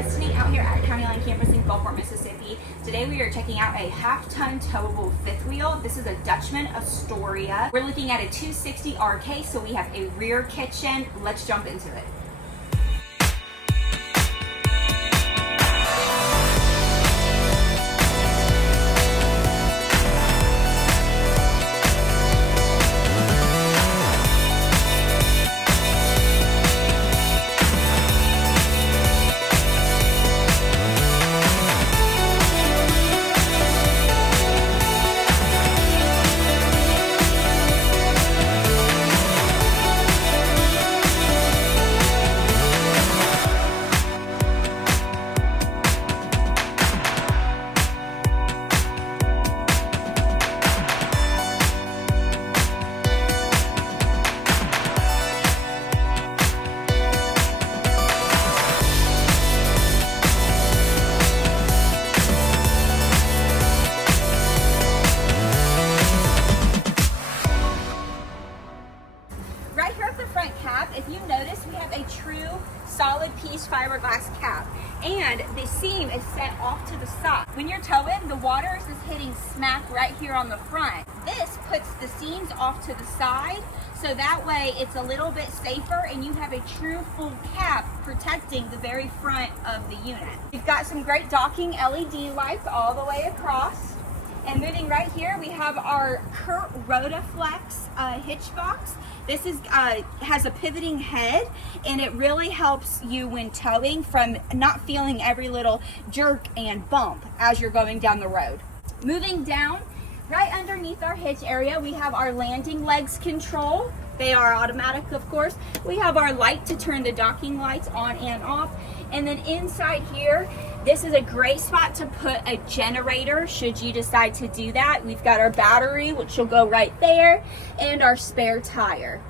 Destiny out here at County Line Campus in Gulfport, Mississippi. Today we are checking out a half-ton towable fifth wheel. This is a Dutchmen Astoria. We're looking at a 260 RK, so we have a rear kitchen. Let's jump into it. Right here at the front cap, if you notice, we have a true solid piece fiberglass cap, and the seam is set off to the side. When you're towing, the water is just hitting smack right here on the front. This puts the seams off to the side, so that way it's a little bit safer and you have a true full cap protecting the very front of the unit. We've got some great docking LED lights all the way across. And moving right here, we have our Kurt Rotaflex hitch box. This is has a pivoting head, and it really helps you when towing from not feeling every little jerk and bump as you're going down the road. Moving down, right underneath our hitch area, we have our landing legs control. They are automatic, of course. We have our light to turn the docking lights on and off. And then inside here, this is a great spot to put a generator should you decide to do that. We've got our battery, which will go right there, and our spare tire.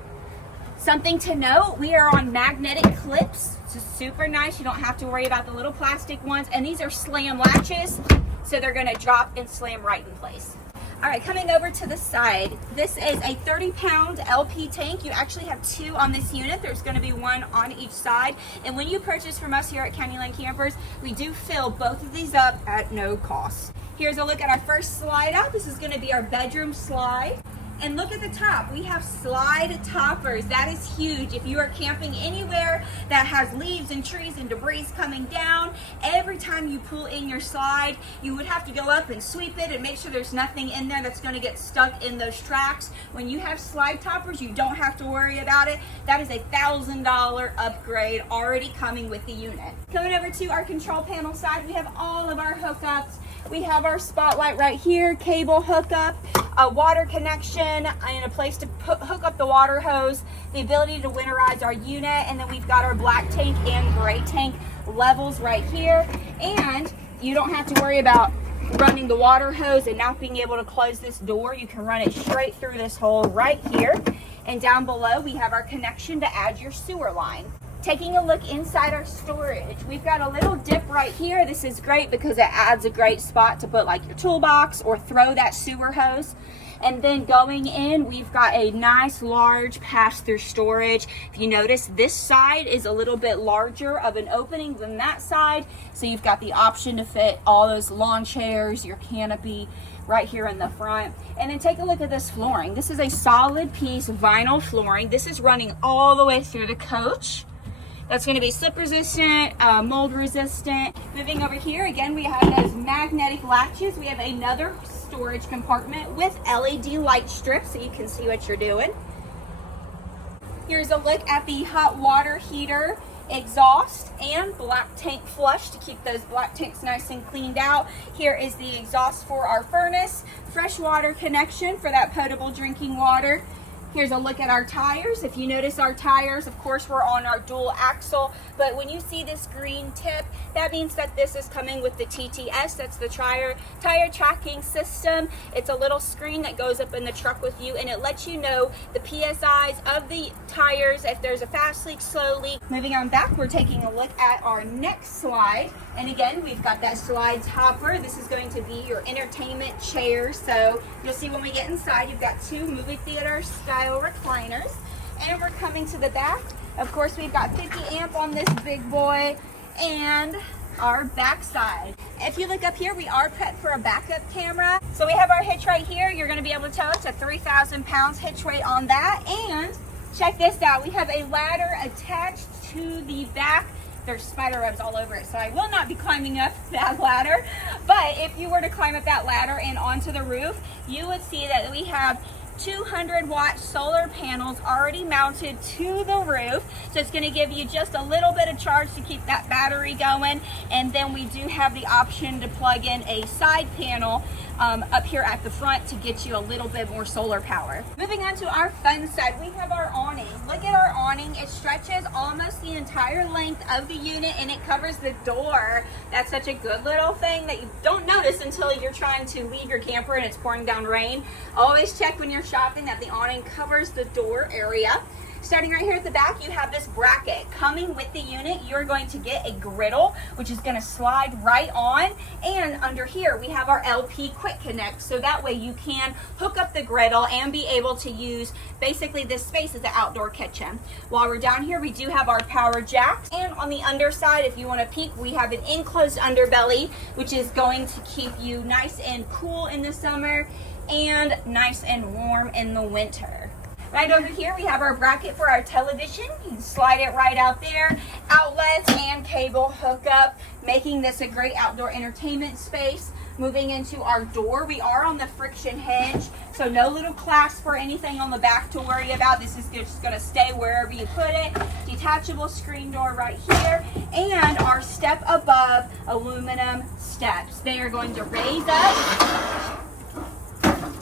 Something to note, we are on magnetic clips. It's super nice. You don't have to worry about the little plastic ones. And these are slam latches, so they're gonna drop and slam right in place. All right, coming over to the side, this is a 30-pound LP tank. You actually have two on this unit. There's gonna be one on each side. And when you purchase from us here at County Line Campers, we do fill both of these up at no cost. Here's a look at our first slide out. This is gonna be our bedroom slide. And look at the top, we have slide toppers. That is huge. If you are camping anywhere that has leaves and trees and debris coming down, every time you pull in your slide, you would have to go up and sweep it and make sure there's nothing in there that's gonna get stuck in those tracks. When you have slide toppers, you don't have to worry about it. That is a $1,000 upgrade already coming with the unit. Coming over to our control panel side, we have all of our hookups. We have our spotlight right here, cable hookup, a water connection, and a place to hook up the water hose, the ability to winterize our unit, and then we've got our black tank and gray tank levels right here. And you don't have to worry about running the water hose and not being able to close this door. You can run it straight through this hole right here. And down below, we have our connection to add your sewer line. Taking a look inside our storage, we've got a little dip right here. This is great because it adds a great spot to put like your toolbox or throw that sewer hose. And then going in, we've got a nice large pass-through storage. If you notice, this side is a little bit larger of an opening than that side. So you've got the option to fit all those lawn chairs, your canopy right here in the front. And then take a look at this flooring. This is a solid piece vinyl flooring. This is running all the way through the coach. That's going to be slip resistant, mold resistant. Moving over here, again, we have those magnetic latches. We have another storage compartment with LED light strips so you can see what you're doing. Here's a look at the hot water heater exhaust and black tank flush to keep those black tanks nice and cleaned out. Here is the exhaust for our furnace, fresh water connection for that potable drinking water. Here's a look at our tires. If you notice our tires, of course, we're on our dual axle, but when you see this green tip, that means that this is coming with the TTS. That's the tire tracking system. It's a little screen that goes up in the truck with you, and it lets you know the PSIs of the tires, if there's a fast leak, slow leak. Moving on back, we're taking a look at our next slide. And again, we've got that slide topper. This is going to be your entertainment chair. So you'll see when we get inside, you've got two movie theater style recliners. And we're coming to the back. Of course, we've got 50 amp on this big boy. And our backside. If you look up here, we are prepped for a backup camera. So we have our hitch right here. You're gonna be able to tell it's a 3,000 pounds hitch weight on that. And check this out, we have a ladder attached to the back. There's spider webs all over it, so I will not be climbing up that ladder. But if you were to climb up that ladder and onto the roof, you would see that we have 200-watt solar panels already mounted to the roof. So it's going to give you just a little bit of charge to keep that battery going. And then we do have the option to plug in a side panel up here at the front to get you a little bit more solar power. Moving on to our fun side, we have our awning. Look at our awning. It stretches almost the entire length of the unit and it covers the door. That's such a good little thing that you don't notice until you're trying to leave your camper and it's pouring down rain. Always check when you're shopping that the awning covers the door area. Starting right here at the back, you have this bracket. Coming with the unit, you're going to get a griddle, which is going to slide right on. And under here, we have our LP Quick Connect. So that way you can hook up the griddle and be able to use basically this space as an outdoor kitchen. While we're down here, we do have our power jacks. And on the underside, if you want to peek, we have an enclosed underbelly, which is going to keep you nice and cool in the summer and nice and warm in the winter. Right over here, we have our bracket for our television. You can slide it right out there. Outlets and cable hookup, making this a great outdoor entertainment space. Moving into our door, we are on the friction hinge, so no little clasp or anything on the back to worry about. This is just going to stay wherever you put it. Detachable screen door right here, and our step above aluminum steps. They are going to raise up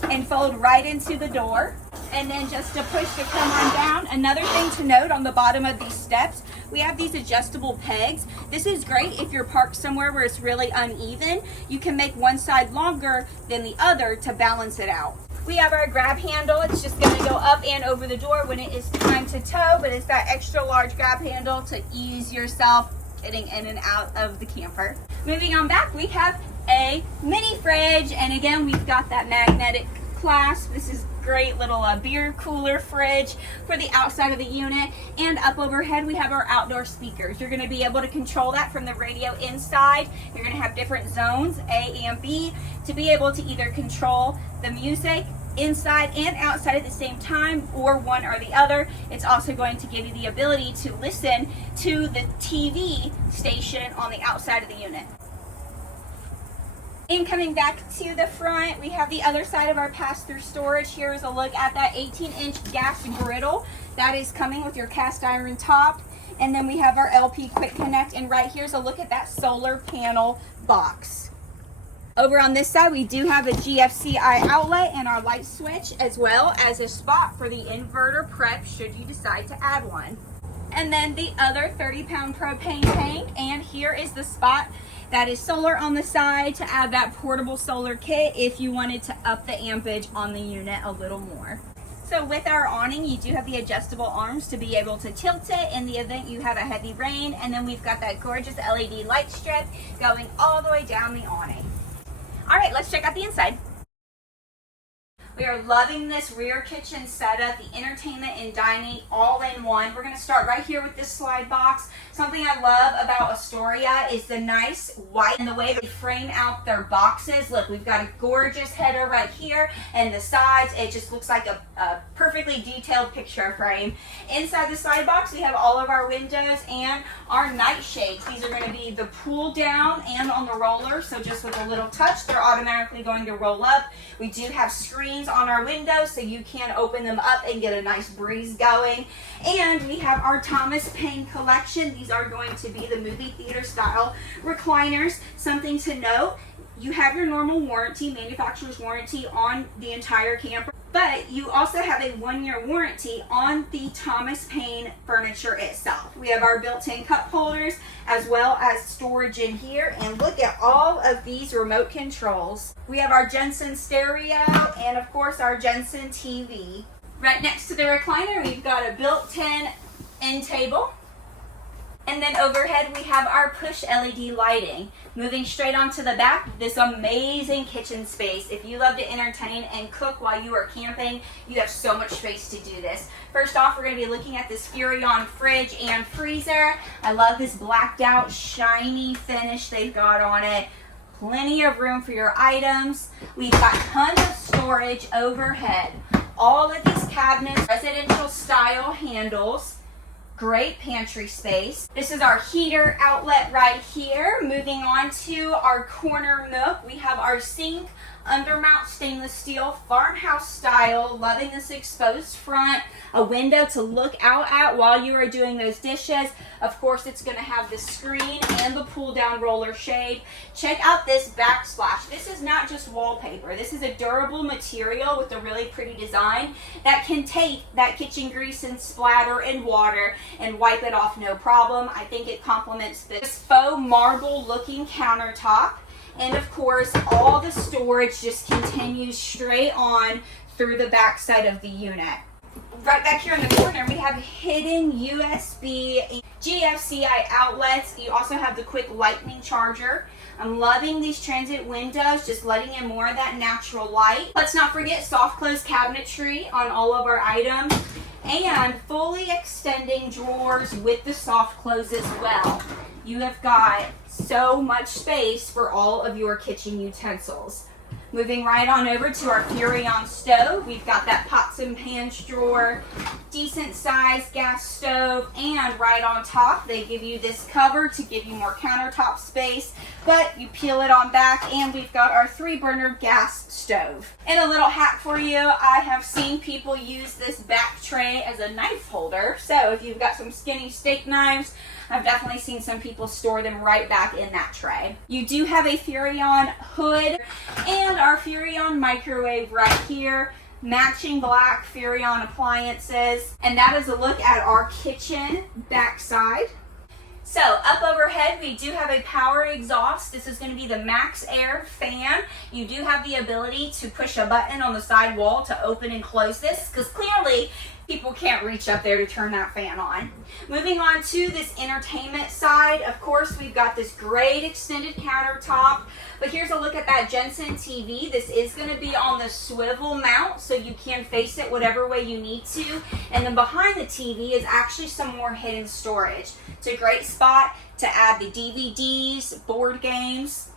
and fold right into the door. And then just to push to come on down. Another thing to note on the bottom of these steps, we have these adjustable pegs. This is great if you're parked somewhere where it's really uneven. You can make one side longer than the other to balance it out. We have our grab handle. It's just going to go up and over the door when it is time to tow, but it's that extra large grab handle to ease yourself getting in and out of the camper. Moving on back, we have a mini fridge, and again, we've got that magnetic clasp. This is great little beer cooler fridge for the outside of the unit. And up overhead, we have our outdoor speakers. You're going to be able to control that from the radio inside. You're going to have different zones, A and B, to be able to either control the music inside and outside at the same time, or one or the other. It's also going to give you the ability to listen to the TV station on the outside of the unit. And coming back to the front, we have the other side of our pass-through storage. Here is a look at that 18-inch gas griddle that is coming with your cast iron top. And then we have our LP Quick Connect, and right here's a look at that solar panel box. Over on this side, we do have a GFCI outlet and our light switch, as well as a spot for the inverter prep should you decide to add one. And then the other 30-pound propane tank, and here is the spot that is solar on the side to add that portable solar kit if you wanted to up the ampage on the unit a little more. So with our awning, you do have the adjustable arms to be able to tilt it in the event you have a heavy rain, and then we've got that gorgeous LED light strip going all the way down the awning. All right, let's check out the inside. We are loving this rear kitchen setup, the entertainment and dining all in one. We're going to start right here with this slide box. Something I love about Astoria is the nice white and the way they frame out their boxes. Look, we've got a gorgeous header right here, and the sides, it just looks like a perfectly detailed picture frame. Inside the slide box, we have all of our windows and our night shades. These are going to be the pull down and on the roller, so just with a little touch, they're automatically going to roll up. We do have screens on our windows, so you can open them up and get a nice breeze going. And we have our Thomas Paine collection. These are going to be the movie theater style recliners. Something to note, you have your normal warranty, manufacturer's warranty on the entire camper, but you also have a 1-year warranty on the Thomas Paine furniture itself. We have our built-in cup holders as well as storage in here, and look at all of these remote controls. We have our Jensen stereo and of course our Jensen TV. Right next to the recliner, we've got a built-in end table. And then overhead we have our push LED lighting. Moving straight onto the back, this amazing kitchen space. If you love to entertain and cook while you are camping, you have so much space to do this. First off, we're going to be looking at this Furrion fridge and freezer. I love this blacked out shiny finish they've got on it. Plenty of room for your items. We've got tons of storage overhead. All of these cabinets, residential style handles. Great pantry space. This is our heater outlet right here. Moving on to our corner nook, we have our sink, undermount stainless steel, farmhouse style. Loving this exposed front, a window to look out at while you are doing those dishes. Of course, it's going to have the screen and the pull down roller shade. Check out this backsplash. This is not just wallpaper. This is a durable material with a really pretty design that can take that kitchen grease and splatter and water and wipe it off no problem. I think it complements this faux marble looking countertop. And of course, all the storage just continues straight on through the back side of the unit. Right back here in the corner, we have hidden USB GFCI outlets. You also have the quick lightning charger. I'm loving these transit windows, just letting in more of that natural light. Let's not forget soft close cabinetry on all of our items and fully extending drawers with the soft close as well. You have got so much space for all of your kitchen utensils. Moving right on over to our Furrion stove, we've got that pots and pans drawer, decent sized gas stove, and right on top they give you this cover to give you more countertop space, but you peel it on back and we've got our 3-burner gas stove. And a little hack for you, I have seen people use this back tray as a knife holder, so if you've got some skinny steak knives, I've definitely seen some people store them right back in that tray. You do have a Furrion hood and our Furrion microwave right here. Matching black Furrion appliances. And that is a look at our kitchen backside. So up overhead, we do have a power exhaust. This is going to be the Max Air fan. You do have the ability to push a button on the side wall to open and close this, because clearly people can't reach up there to turn that fan on. Moving on to this entertainment side, of course, we've got this great extended countertop. But here's a look at that Jensen TV. This is going to be on the swivel mount, so you can face it whatever way you need to. And then behind the TV is actually some more hidden storage. It's a great spot to add the DVDs, board games.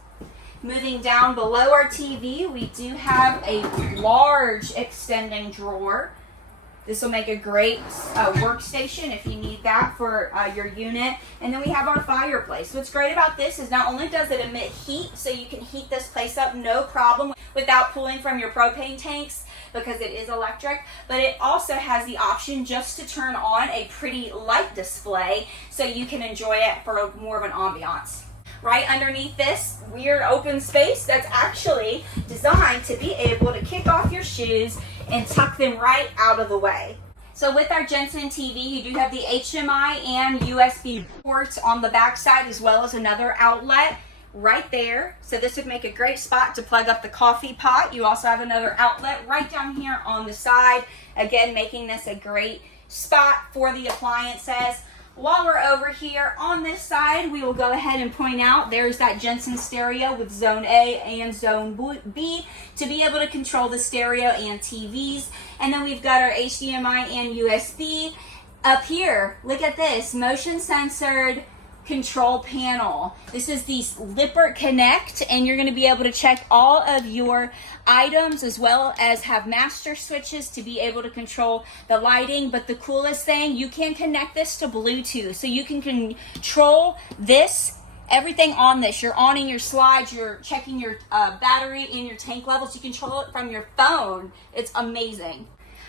Moving down below our TV, we do have a large extending drawer. This will make a great workstation if you need that for your unit. And then we have our fireplace. What's great about this is not only does it emit heat, so you can heat this place up no problem without pulling from your propane tanks because it is electric, but it also has the option just to turn on a pretty light display so you can enjoy it for more of an ambiance. Right underneath this weird open space that's actually designed to be able to kick off your shoes and tuck them right out of the way. So with our Jensen TV, you do have the HDMI and USB ports on the back side, as well as another outlet right there. So this would make a great spot to plug up the coffee pot. You also have another outlet right down here on the side, again making this a great spot for the appliances. While we're over here on this side, we will go ahead and point out there's that Jensen stereo with Zone A and Zone B to be able to control the stereo and TVs. And then we've got our HDMI and USB. Up here, look at this, motion censored control panel. This is the Lippert Connect, and you're going to be able to check all of your items as well as have master switches to be able to control the lighting. But the coolest thing, you can connect this to Bluetooth, so you can control this, everything on this. You're on your slides, you're checking your battery and your tank levels. You control it from your phone. It's amazing.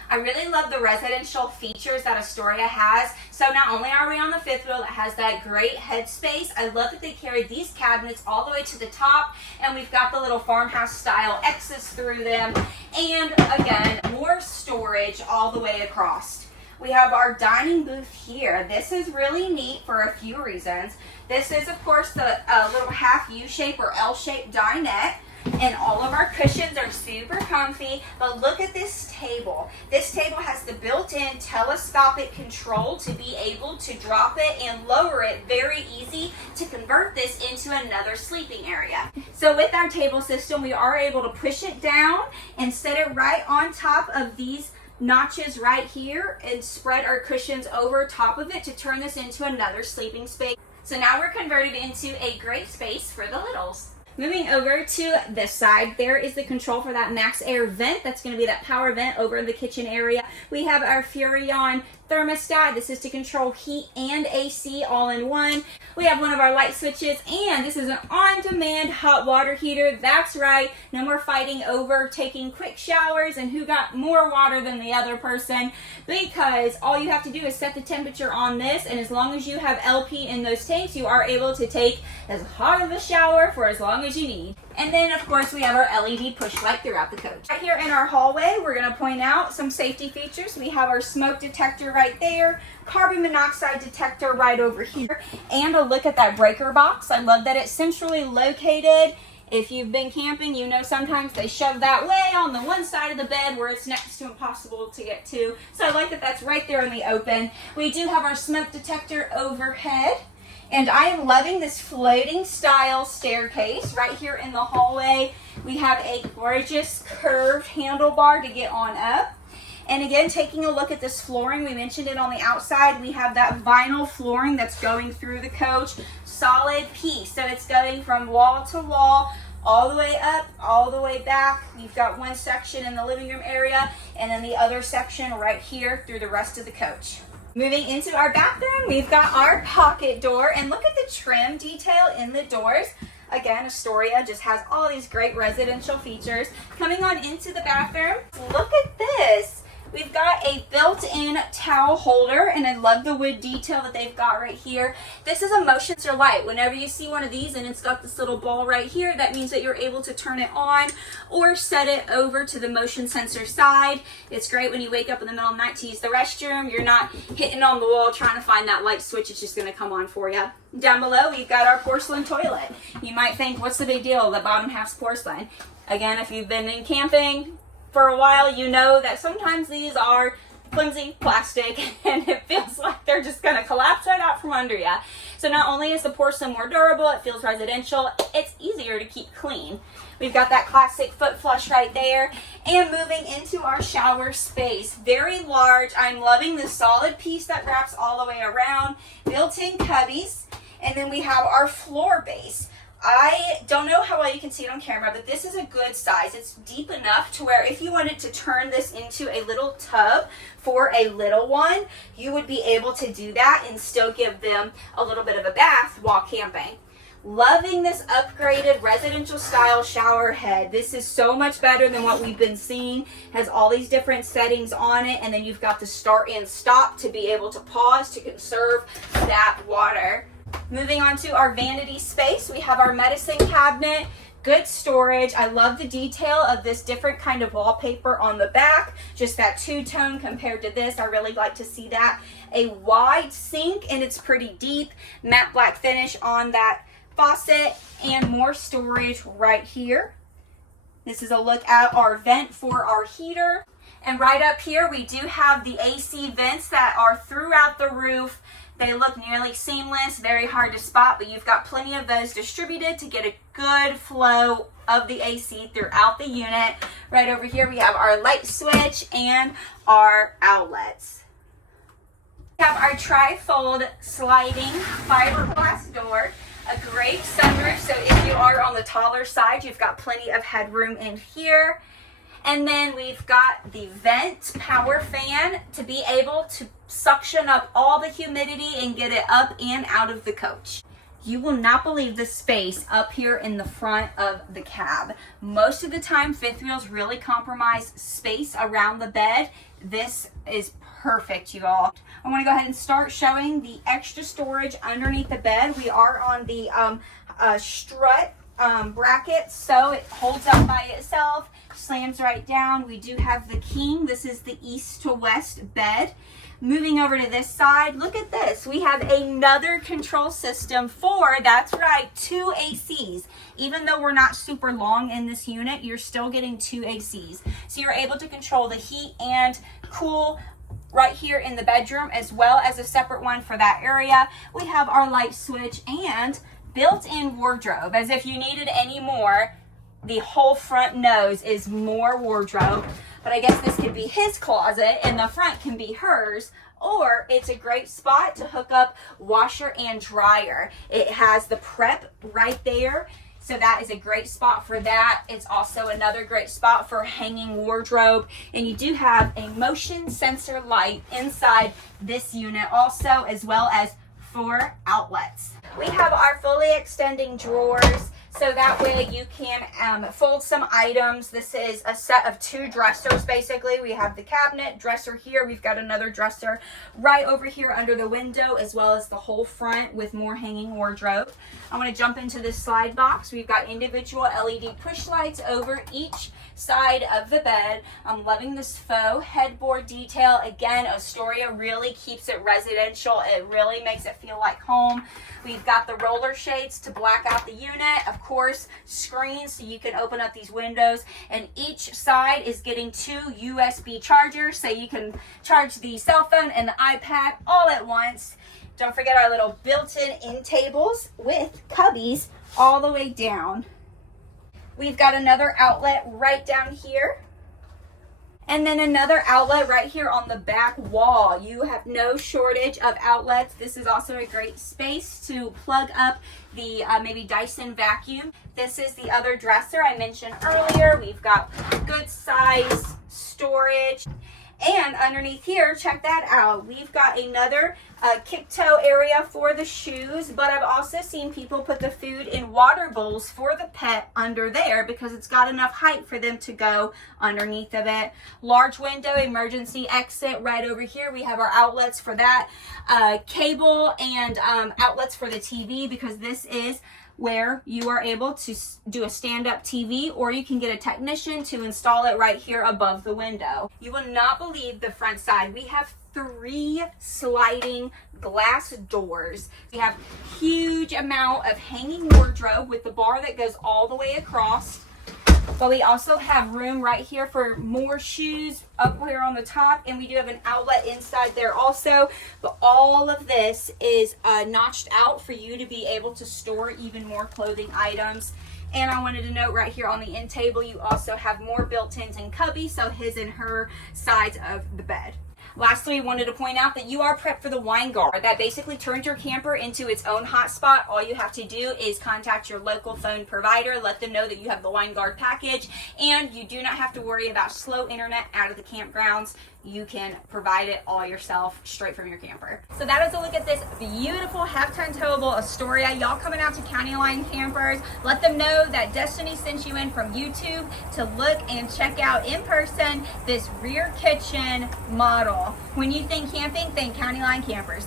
I really love the residential features that Astoria has. So not only are we on the fifth wheel that has that great headspace, I love that they carried these cabinets all the way to the top, and we've got the little farmhouse style X's through them, and again, more storage all the way across. We have our dining booth here. This is really neat for a few reasons. This is, of course, the little half U-shape or L-shaped dinette. And all of our cushions are super comfy. But look at this table. This table has the built-in telescopic control to be able to drop it and lower it. Very easy to convert this into another sleeping area. So with our table system, we are able to push it down and set it right on top of these notches right here and spread our cushions over top of it to turn this into another sleeping space. So now we're converted into a great space for the littles. Moving over to this side, there is the control for that max air vent. That's going to be that power vent over in the kitchen area. We have our Furrion thermostat. This is to control heat and AC all in one. We have one of our light switches, and this is an on-demand hot water heater. That's right, no more fighting over taking quick showers and who got more water than the other person, because all you have to do is set the temperature on this, and as long as you have LP in those tanks, you are able to take as hot of a shower for as long as you need. And then, of course, we have our LED push light throughout the coach. Right here in our hallway, we're going to point out some safety features. We have our smoke detector right there, carbon monoxide detector right over here, and a look at that breaker box. I love that it's centrally located. If you've been camping, you know sometimes they shove that way on the one side of the bed where it's next to impossible to get to. So I like that that's right there in the open. We do have our smoke detector overhead. And I am loving this floating style staircase right here in the hallway. We have a gorgeous curved handlebar to get on up. And again, taking a look at this flooring, we mentioned it on the outside. We have that vinyl flooring that's going through the coach. Solid piece. So it's going from wall to wall, all the way up, all the way back. You've got one section in the living room area, and then the other section right here through the rest of the coach. Moving into our bathroom, we've got our pocket door, and look at the trim detail in the doors. Again, Astoria just has all these great residential features. Coming on into the bathroom, look at this. We've got a built-in towel holder, and I love the wood detail that they've got right here. This is a motion sensor light. Whenever you see one of these and it's got this little ball right here, that means that you're able to turn it on or set it over to the motion sensor side. It's great when you wake up in the middle of the night to use the restroom. You're not hitting on the wall trying to find that light switch. It's just going to come on for you. Down below, we've got our porcelain toilet. You might think, what's the big deal? The bottom half's porcelain. Again, if you've been in camping for a while, you know that sometimes these are flimsy plastic and it feels like they're just going to collapse right out from under you. So not only is the porcelain more durable, it feels residential, it's easier to keep clean. We've got that classic foot flush right there. And moving into our shower space, very large. I'm loving the solid piece that wraps all the way around, built-in cubbies, and then we have our floor base. I don't know how well you can see it on camera, but this is a good size. It's deep enough to where if you wanted to turn this into a little tub for a little one, you would be able to do that and still give them a little bit of a bath while camping. Loving this upgraded residential style shower head. This is so much better than what we've been seeing. Has all these different settings on it, and then you've got the start and stop to be able to pause to conserve that water. Moving on to our vanity space, we have our medicine cabinet, good storage. I love the detail of this different kind of wallpaper on the back, just that two-tone compared to this. I really like to see that. A wide sink, and it's pretty deep, matte black finish on that faucet, and more storage right here. This is a look at our vent for our heater. And right up here, we do have the AC vents that are throughout the roof. They look nearly seamless, very hard to spot, but you've got plenty of those distributed to get a good flow of the AC throughout the unit. Right over here, we have our light switch and our outlets. We have our tri-fold sliding fiberglass door, a great sunroof, so if you are on the taller side, you've got plenty of headroom in here. And then we've got the vent power fan to be able to suction up all the humidity and get it up and out of the coach. You will not believe the space up here in the front of the cab. Most of the time, fifth wheels really compromise space around the bed. This is perfect, you all. I want to go ahead and start showing the extra storage underneath the bed. We are on the strut bracket, so it holds up by itself, slams right down. We do have the king. This is the east to west bed. Moving over to this side, look at this. We have another control system for, that's right, 2 ACs. Even though we're not super long in this unit, you're still getting 2 ACs. So you're able to control the heat and cool right here in the bedroom, as well as a separate one for that area. We have our light switch and built-in wardrobe, as if you needed any more. The whole front nose is more wardrobe, but I guess this could be his closet and the front can be hers, or it's a great spot to hook up washer and dryer. It has the prep right there, so that is a great spot for that. It's also another great spot for hanging wardrobe, and you do have a motion sensor light inside this unit also, as well as 4 outlets. We have our fully extending drawers, so that way you can fold some items. This is a set of 2 dressers, basically. We have the cabinet dresser here. We've got another dresser right over here under the window, as well as the whole front with more hanging wardrobe. I want to jump into this slide box. We've got individual LED push lights over each side of the bed. I'm loving this faux headboard detail. Again, Astoria really keeps it residential. It really makes it feel like home. We've got the roller shades to black out the unit. Of course, screens so you can open up these windows. And each side is getting 2 USB chargers so you can charge the cell phone and the iPad all at once. Don't forget our little built-in end tables with cubbies all the way down. We've got another outlet right down here. And then another outlet right here on the back wall. You have no shortage of outlets. This is also a great space to plug up the maybe Dyson vacuum. This is the other dresser I mentioned earlier. We've got good size storage. And underneath here, check that out. We've got another kick toe area for the shoes, but I've also seen people put the food in water bowls for the pet under there because it's got enough height for them to go underneath of it. Large window emergency exit right over here. We have our outlets for that, cable and outlets for the TV, because this is where you are able to do a stand-up TV, or you can get a technician to install it right here above the window. You will not believe the front side. We have 3 sliding glass doors. We have huge amount of hanging wardrobe with the bar that goes all the way across. But we also have room right here for more shoes up here on the top, and we do have an outlet inside there also. But all of this is notched out for you to be able to store even more clothing items. And I wanted to note right here on the end table, you also have more built-ins and cubbies, so his and her sides of the bed. Lastly, we wanted to point out that you are prepped for the wine guard. That basically turns your camper into its own hotspot. All you have to do is contact your local phone provider, let them know that you have the wine guard package, and you do not have to worry about slow internet out of the campgrounds. You can provide it all yourself straight from your camper. So that is a look at this beautiful half-ton towable Astoria. Y'all coming out to County Line Campers, let them know that Destiny sent you in from YouTube to look and check out in person this rear kitchen model. When you think camping, think County Line Campers.